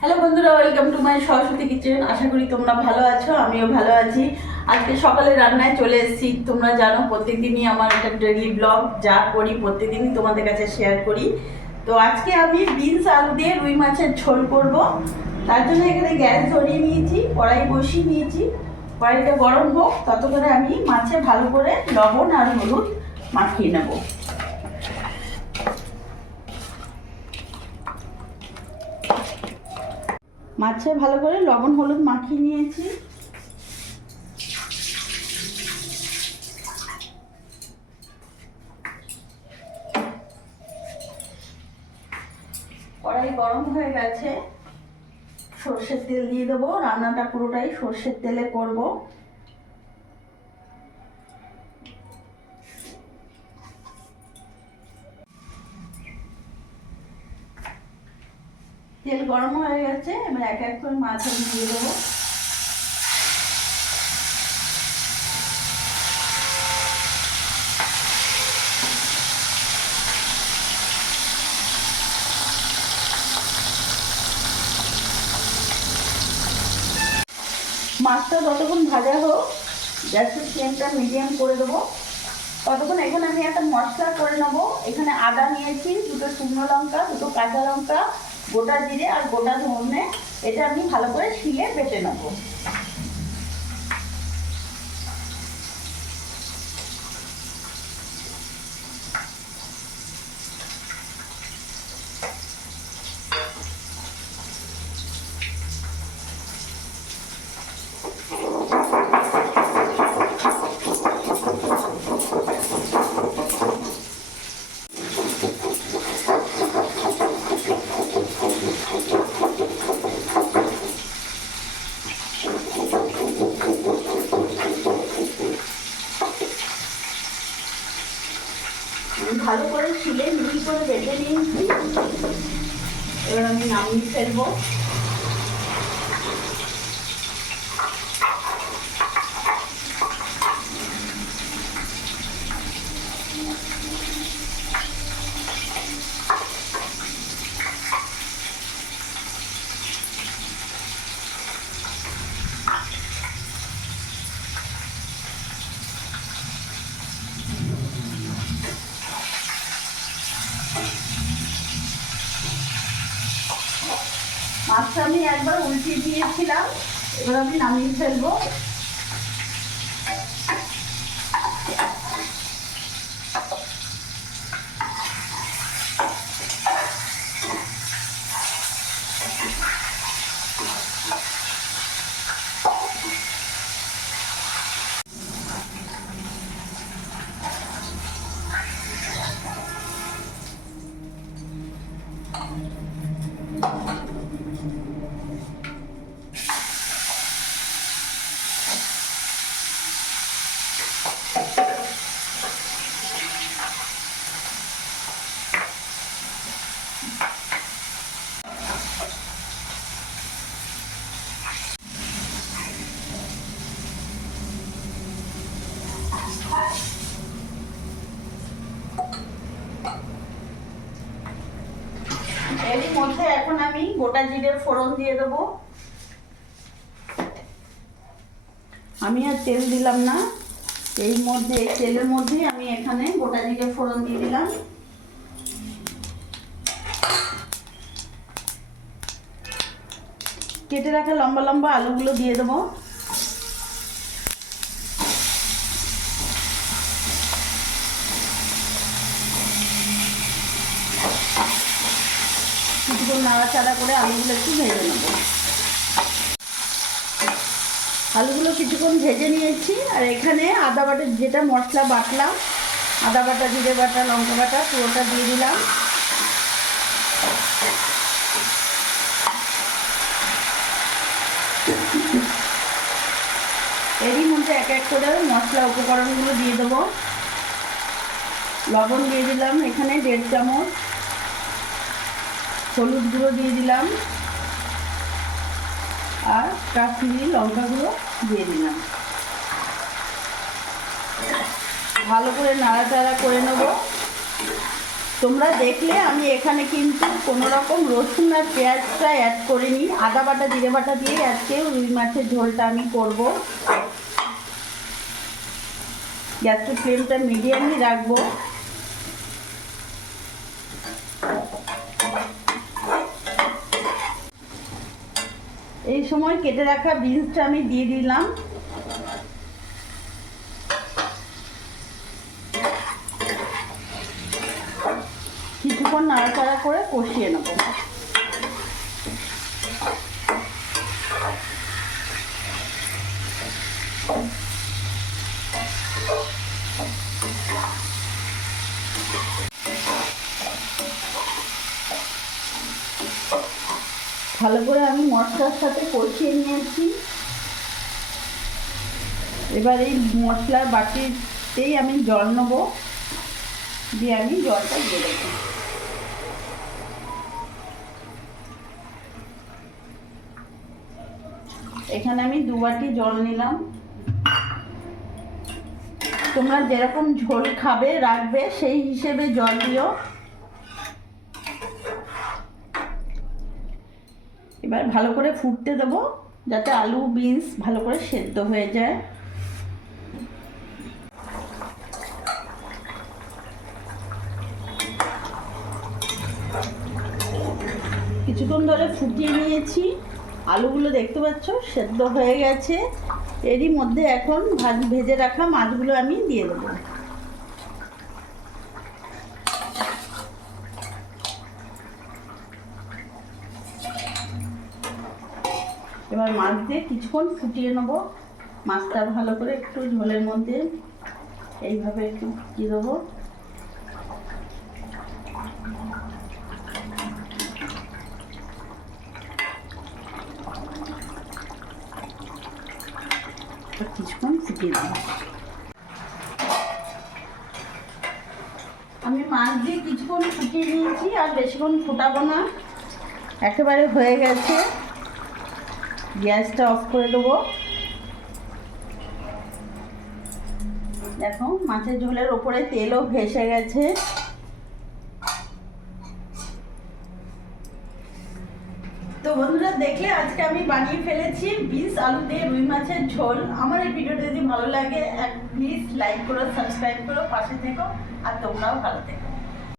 Hello বন্ধুরা welcome to my Saraswati kitchen আশা করি তোমরা ভালো আছো, আমিও ভালো আছি। আজকে সকালে রান্নায় চলে এসেছি। তোমরা জানো, প্রত্যেকদিনই আমার একটা ডেইলি ব্লগ যা করি, প্রত্যেকদিনই তোমাদের কাছে শেয়ার করি। তো আজকে আমি বিনস আলু দিয়ে রুই মাছের ঝোল করব। তার জন্য এখানে গ্যাস ধরিয়ে নিয়েছি, কড়াই বসিয়ে নিয়েছি। কড়াইটা গরম হোক, ততক্ষণে আমি মাছে ভালো করে লবণ আর হলুদ মাখিয়ে নেব। মাছে ভালো করে লবণ হলুদ মাখিয়ে নিয়েছি। কড়াই গরম হয়ে গেছে। সর্ষের তেল দিয়ে দেবো। রান্নাটা পুরোটাই সর্ষের তেলে করব। তেল গরম হয়ে গেছে, এবার এক এক করে মাছ আমি দিয়ে দেবো। মাছটা যতক্ষণ ভাজা হোক গ্যাসের ফ্লেমটা মিডিয়াম করে দেবো। ততক্ষণ এখানে আমি একটা মশলা করে নেব। এখানে আদা নিয়েছি, দুটো শুকনো লঙ্কা, দুটো কাঁচা লঙ্কা গোটা জিরে আর গোটা ধনে এটা আমি ভালো করে শিলে বেটে নেব। ভালো করে শিলে মিহি করে বেটে নিয়েছি। এবার আমি নামিয়ে ফেলব। মাছটা আমি একবার উল্টিয়ে দিয়েছিলাম। এবার আমি নামিয়ে ফেলব। এরই মধ্যে এখন আমি গোটা জিরের ফোড়ন দিয়ে দেবো। আমি আর তেল দিলাম না। এই মধ্যে, তেলের মধ্যেই আমি এখানে গোটা জিরে ফোড়ন দিয়ে দিলাম। কেটে রাখা লম্বা লম্বা আলুগুলো দিয়ে দেবো। কিছুক্ষণ নাড়াচাড়া করে আলুগুলো একটু ভেজে নেব। আলুগুলো কিছুক্ষণ ভেজে নিয়েছি, আর এখানে আদা বাটা, যেটা মশলা বাটলাম আদা বাটা, জিরে বাটা, লঙ্কা বাটা, পুরোটা দিয়ে দিলাম। এরই মধ্যে এক এক করে মশলা উপকরণগুলো দিয়ে দেবো। লবণ দিয়ে দিলাম এখানে দেড় চামচ। হলুদ গুঁড়ো দিয়ে দিলাম। আর কাশ্মীরি লঙ্কা গুঁড়ো দিয়ে দিলাম। ভালো করে নাড়াচাড়া করে নেব। তোমরা দেখলে আমি এখানে কিন্তু কোনো রকম রসুন আর পেঁয়াজটা অ্যাড করিনি। আদা বাটা, জিরে বাটা দিয়ে আজকে রুই মাছের ঝোলটা আমি করব। গ্যাসের ফ্লেমটা মিডিয়ামই রাখব। এই সময় কেটে রাখা বিনসটা আমি দিয়ে দিলাম। কিছুক্ষণ নাড়াচাড়া করে কষিয়ে নেব। ভালো করে আমি মশলার সাথে কষিয়ে নিয়েছি। এবার এই মশলার বাটিতেই আমি জল নেব। দিয়ে আমি জলটা দিয়ে দেবো। এখানে আমি দু বাটি জল নিলাম। তোমরা যেরকম ঝোল খাবে, রাখবে, সেই হিসেবে জল দিও। এবার ভালো করে ফুটতে দেবো, যাতে আলু, বিনস ভালো করে সেদ্ধ হয়ে যায়। কিছুক্ষণ ধরে ফুটিয়ে নিয়েছি। আলুগুলো দেখতে পাচ্ছ, সেদ্ধ হয়ে গেছে। এরই মধ্যে এখন ভাজ, ভেজে রাখা মাছগুলো আমি দিয়ে দেবো। এবার মাছ দিয়ে কিছুক্ষণ ফুটিয়ে নেব। মাছটা ভালো করে একটু ঝোলের মধ্যে এইভাবে একটু ফুটিয়ে দেবো। কিছুক্ষণ ফুটিয়ে দেবো আমি মাছ দিয়ে কিছুক্ষণ ফুটিয়ে নিয়েছি আর বেশিক্ষণ ফুটাবো না। একেবারে হয়ে গেছে। গ্যাসটা অফ করে দেবো। দেখো, মাছের ঝোলের ওপরে তেলও ভেসে গেছে। তো বন্ধুরা, দেখলে আজকে আমি বানিয়ে ফেলেছি বিনস আলু দিয়ে রুই মাছের ঝোল। আমার এই ভিডিওটা যদি ভালো লাগে প্লিজ লাইক করো সাবস্ক্রাইব করো, পাশে থেকো, আর তোমরাও ভালো থেকো।